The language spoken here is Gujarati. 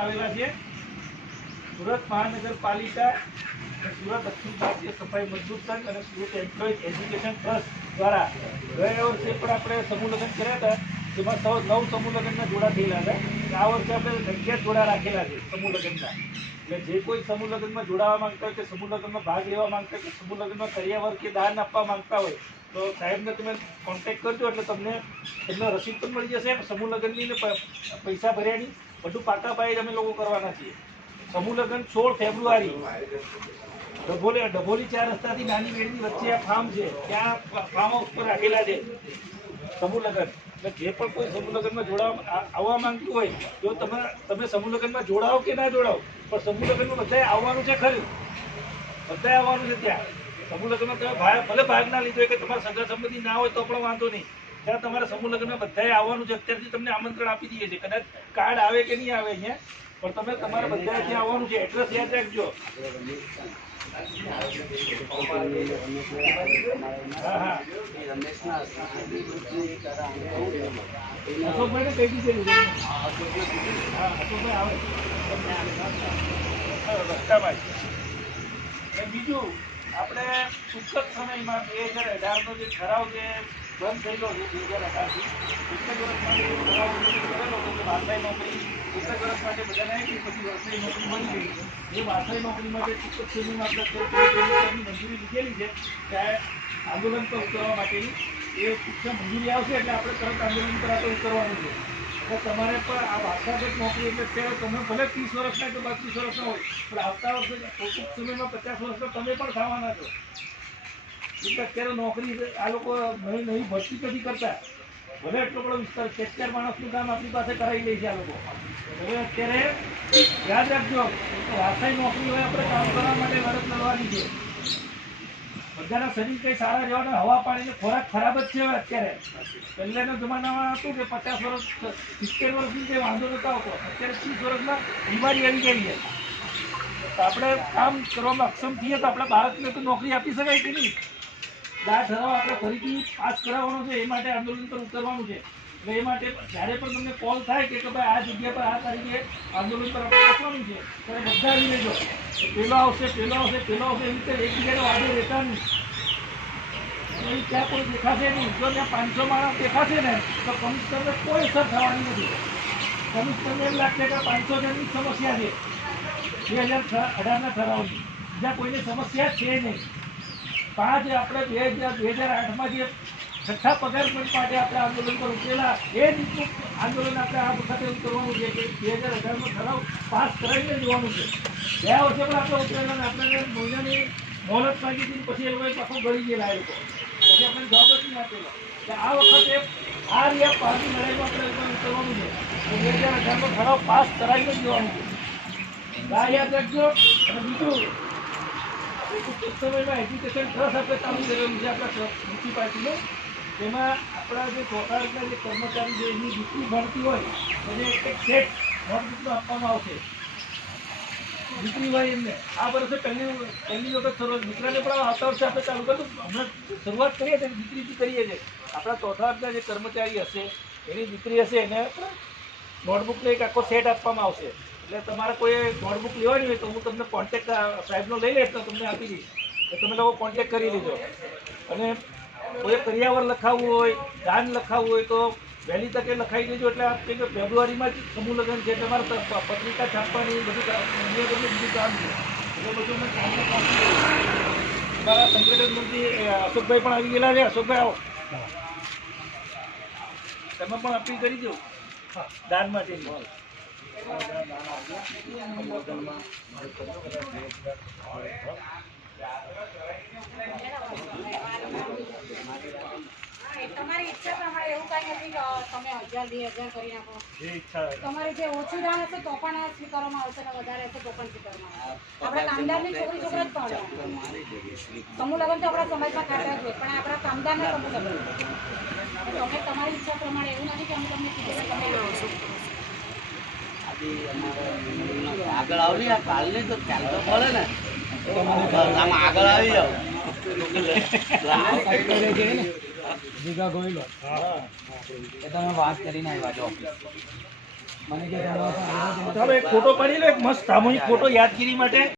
આવેલા છે સુરત મહાનગરપાલિકા, સુરત અખિલ ભારતીય સફાઈ મજદૂર સંઘ અને સુરત એમ્પ્લોય એજ્યુકેશન ટ્રસ્ટ દ્વારા ગયા વર્ષે પણ આપણે સમૂહ લગ્ન કર્યા હતા, જેમાં 9 સમૂહ લગ્નના જોડા થયેલા હતા. આ વર્ષે આપણે 11 જોડા રાખેલા છે સમૂહ લગ્નના. એટલે જે કોઈ સમૂહ લગ્નમાં જોડાવા માંગતા હોય કે સમૂહ લગ્નમાં ભાગ લેવા માંગતા હોય કે સમૂહ લગ્નમાં કરિયાવર કે દાન આપવા માંગતા હોય તો સાહેબને તમે કોન્ટેક્ટ કરજો, એટલે તમને રસીદ પણ મળી જશે. સમૂહ લગ્નની ને પૈસા ભર્યાની બધું પાકા પાયે અમે લોકો કરવાના છીએ. સમૂહ લગ્ન 16 ફેબ્રુઆરી ડભોલી 4 રસ્તાથી નાની વેડની વચ્ચે આ ફાર્મ છે, ત્યાં ફાર્મ હાઉસ પર રાખેલા છે સમૂહ લગ્ન. એટલે જે પણ કોઈ સમૂહ લગ્નમાં આવવા માંગતું હોય, જો તમે સમૂહ લગ્નમાં જોડાઓ કે ના જોડાઓ, પણ સમૂહ લગ્નમાં બધાએ આવવાનું છે. ખરું બધાએ આવવાનું છે. ત્યાં સમૂહ લગ્નમાં તમે ભલે ભાગ ના લીધો હોય કે તમારા સગા સંબંધી ના હોય તો પણ વાંધો નહીં, ત્યાં તમારા સમૂહ લગ્નમાં બધાએ આવવાનું છે. અત્યારથી તમને આમંત્રણ આપી દઈએ છીએ. કદાચ કાર્ડ આવે કે નહીં આવે અહીંયા, પણ તમે તમારા બધાએ ત્યાં આવવાનું છે. એડ્રેસ યાદ રાખજો. અશોકભાઈને કહી દીધેલું. અશોકભાઈ આવે રસ્તામાં. બીજું, આપણે ટૂંક જ સમયમાં 2018નો જે ઠરાવ જે બંધ થઈ ગયો છે 2018થી, એક જ વર્ષ માટે ઠરાવ કરેલો હતો કે વારસાઈ નોકરી એક જ વર્ષ માટે બધાને આવી, પછી વારસાઈ નોકરી બની ગઈ. એ વારસાઈ નોકરી માટે ટૂંક જ સમયમાં આપણે મંજૂરી લીધેલી છે ત્યારે આંદોલન પર ઉતરવા માટેની. એ ટૂંક મંજૂરી આવશે એટલે આપણે તરત આંદોલન પર આપણે ઉતરવાનું છે. એટલે તમારે પણ આ વારસાગત નોકરી એટલે અત્યારે તમે ભલે 30 વર્ષના કે 32 વર્ષના હોય, પણ આવતા વર્ષે ટૂંક સમયમાં 50 વર્ષના તમે પણ થવાના છો. એટલે અત્યારે નોકરી આ લોકો નવી ભરતી નથી કરતા. ભલે એટલો બધો વિસ્તાર 4 માણસનું કામ આપણી પાસે કરાવી લે છે આ લોકો. હવે અત્યારે યાદ રાખજો, વારસાઈ નોકરી હોય આપણે કામ કરવા માટે લડત લડવાની છે. બધાના શરીર કંઈ સારા રહેવાના, હવા પાણી ખોરાક ખરાબ જ છે. હવે અત્યારે પહેલાના જમાનામાં હતું કે 50 વર્ષ 70 વર્ષની કંઈ વાંધો નતો આવતો. અત્યારે 30 વર્ષમાં બીમારી આવી ગઈ છે. તો આપણે કામ કરવામાં અક્ષમ થઈએ તો આપણા બાળકને તો નોકરી આપી શકાય કે નહીં. આ ઠરાવ આપણે ફરીથી પાસ કરાવવાનો છે. એ માટે આંદોલન પર ઉતરવાનું છે. એટલે એ માટે જ્યારે પણ તમને કોલ થાય કે ભાઈ આ જગ્યા પર આ તારીખે આંદોલન પર આપણે પહોંચવાનું છે, ત્યારે બધા આવી લેજો. પેલો આવશે એવી રીતે એકબીજાને વાદે રહેતા નહીં. ત્યાં કોઈ દેખાશે નહીં. જો ત્યાં 500 માણસ દેખાશે ને તો કમિશનરને કોઈ અસર થવાની નથી. કમિશનરને એમ લાગશે કે 500 જણની સમસ્યા છે 2018ના ઠરાવની, બીજા કોઈની સમસ્યા છે નહીં. આપણે 2008માં જે 6થા પગાર પંચ માટે આપણે આંદોલન પર ઉતરેલા, એ રીતનું આંદોલન આપણે આ વખતે ઉતરવાનું છે કે 2018નો ઠરાવ પાસ કરાવીને જોવાનું છે. ગયા વર્ષે પણ આપણે ઉતરેલા, આપણે મહિનાની મોહલત માગી હતી, પછી એ લોકોએ પાછું ગળી ગયેલા. એ લોકો પછી આપણે જવાબ જ નહીં આપેલો. આ વખતે આ રહ્યા પાર્ટી લડાઈમાં આપણે ઉતરવાનું છે. 2018નો ઠરાવ પાસ કરાવીને જ જોવાનું છે. આ યાદ રાખજો. અને બીજું, ટૂંક સમયમાં એજ્યુકેશન ટ્રસ્ટ આપણે ચાલુ કરેલું છે આપણા મ્યુનિસિપાલિટીનું. તેમાં આપણા જે ચોથાના જે કર્મચારી જે એની દીકરી ભણતી હોય એને એક સેટ નોટબુકનો આપવામાં આવશે. દીકરી હોય એમને આ વર્ષે પહેલી વખત દીકરાને પણ આવતા વર્ષે આપણે ચાલુ કર્યું. હમણાં શરૂઆત કરીએ છીએ, દીકરીથી કરીએ છીએ. આપણા ચોથાના જે કર્મચારી હશે એની દીકરી હશે એને નોટબુકનો એક આખો સેટ આપવામાં આવશે. એટલે તમારે કોઈ નોટબુક લેવાની હોય તો હું તમને કોન્ટેક્ટ સાહેબનો લઈ લઈશ તો તમને આપી દઈશ. તો તમે લોકો કોન્ટેક્ટ કરી લેજો. અને કોઈ કરિયાવર લખાવવું હોય, દાન લખાવવું હોય તો વહેલી તકે લખાવી દેજો. એટલે આપ કંઈક ફેબ્રુઆરીમાં જ સમૂહ લગ્ન છે એટલે મારે પત્રિકા છાપવાની બધું કામ છે. એટલે બધું મેં કામ મારા સંગઠન મંત્રી અશોકભાઈ પણ આવી ગયેલા છે. અશોકભાઈ આવો, તમે પણ અપીલ કરી દો દાન માટે. તમારી ઈચ્છા પ્રમાણે એવું કઈ નથી કે તમે 1000-2000 કરી નાખો. તમારી જે ઓછી દાન હશે તો પણ સ્વીકારવામાં આવશે ને વધારે હશે તો પણ સ્વીકારવામાં આવશે. આપણા કામદારની છોકરી છોકરા જ પાડે. સમૂહ લગ્ન તો આપણા સમાજમાં થતા જ હોય, પણ આપણા કામદારના સમૂહ લગ્ન તમે તમારી ઈચ્છા પ્રમાણે એવું નથી કે અમે તમને કીધું તમે આગળ આવડી આ કાલની તો ખ્યાલ તો પડે ને. આમાં આગળ આવી જાવ ભેગા ગોયલો એ તમે વાત કરીને આવ્યા છો. ચાલો એક ફોટો પાડી લો, એક મસ્ત સામૂહિક ફોટો યાદગીરી માટે.